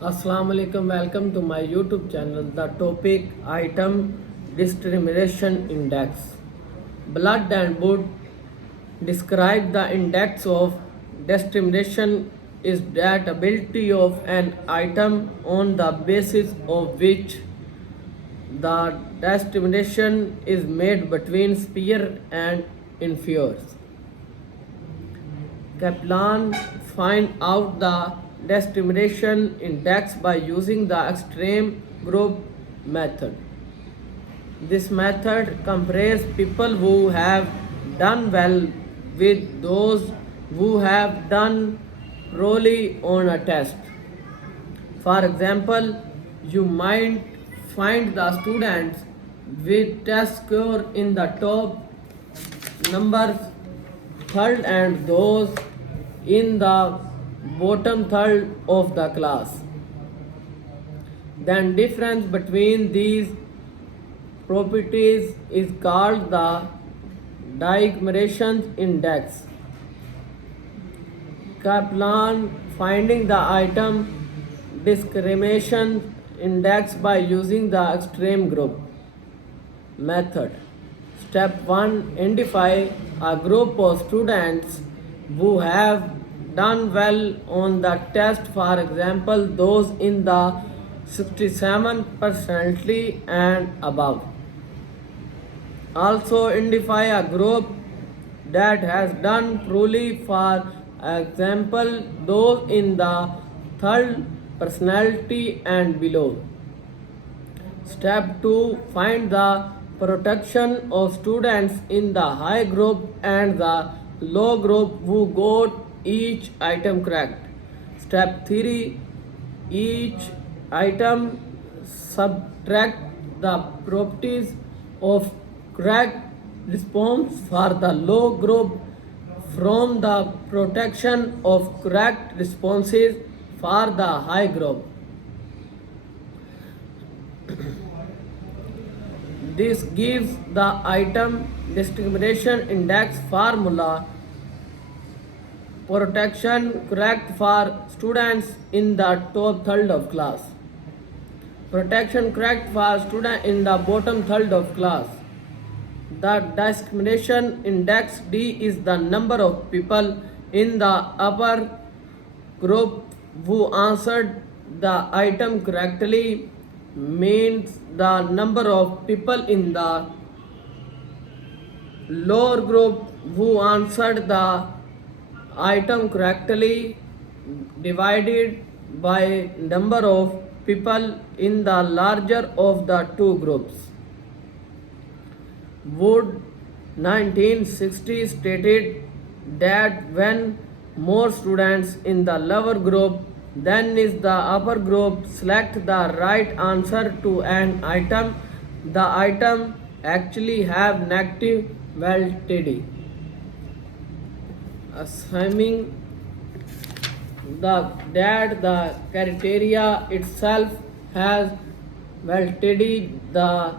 Assalamu alaikum, welcome to my YouTube channel. The topic item discrimination index. Blood and wood describe the index of discrimination is that ability of an item on the basis of which the discrimination is made between superior and inferiors. Kaplan find out the discrimination index by using the extreme group method. This method compares people who have done well with those who have done poorly on a test. For example, you might find the students with test score in the top numbers third and those in the bottom third of the class. Then difference between these properties is called the discrimination index. Kaplan finding the item discrimination index by using the extreme group method. Step 1, identify a group of students who have done well on the test, for example, those in the 67% and above. Also identify a group that has done poorly, for example, those in the third personality and below. Step 2, find the protection of students in the high group and the low group who got each item correct. Step 3, each item subtract the properties of correct response for the low group from the protection of correct responses for the high group. This gives the item discrimination index formula. Protection correct for students in the top third of class. Protection correct for student in the bottom third of class. The discrimination index D is the number of people in the upper group who answered the item correctly means the number of people in the lower group who answered the item correctly divided by number of people in the larger of the two groups. Wood 1960 stated that when more students in the lower group than is the upper group select the right answer to an item, the item actually have negative validity. Assuming that the criteria itself has validity, the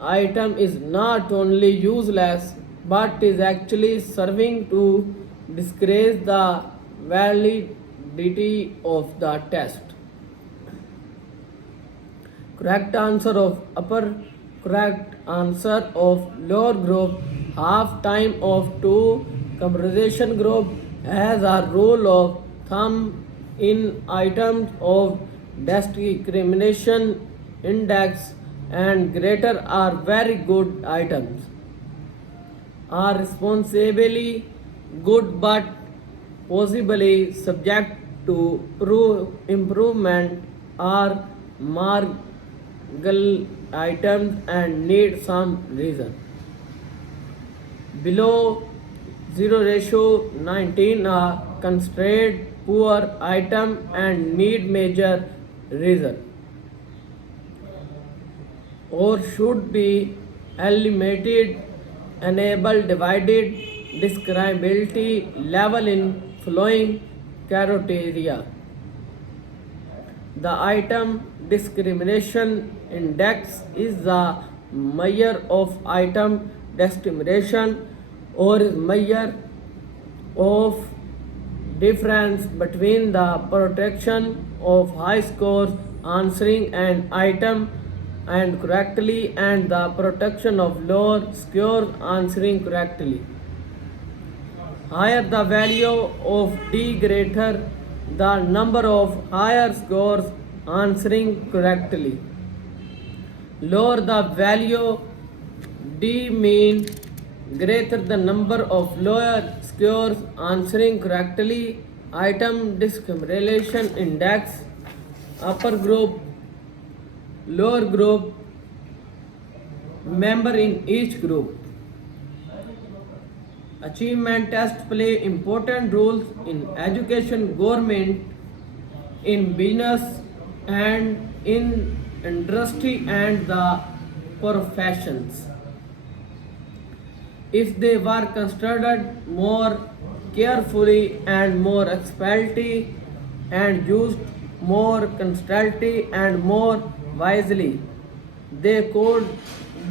item is not only useless but is actually serving to disgrace the validity of the test. Correct answer of upper, correct answer of lower group, half time of two conversation group has a rule of thumb in items of discrimination index and greater are very good items are responsibly good but possibly subject to improvement are marginal items and need some reason. Below 0:19 are constrained poor item and need major reason or should be eliminated. Enable divided describability level in following criteria. The item discrimination index is the measure of item discrimination or is measure of difference between the protection of high scores answering an item and correctly and the protection of lower scores answering correctly. Higher the value of D, greater the number of higher scores answering correctly. Lower the value D mean, greater the number of lower scores answering correctly. Item discrimination index, upper group, lower group, member in each group. Achievement test play important roles in education, government, in business, and in industry and the professions. If they were considered more carefully and more expertly and used more constantly and more wisely, they could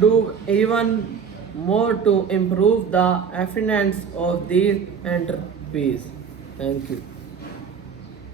do even more to improve the efficiency of these enterprises. Thank you.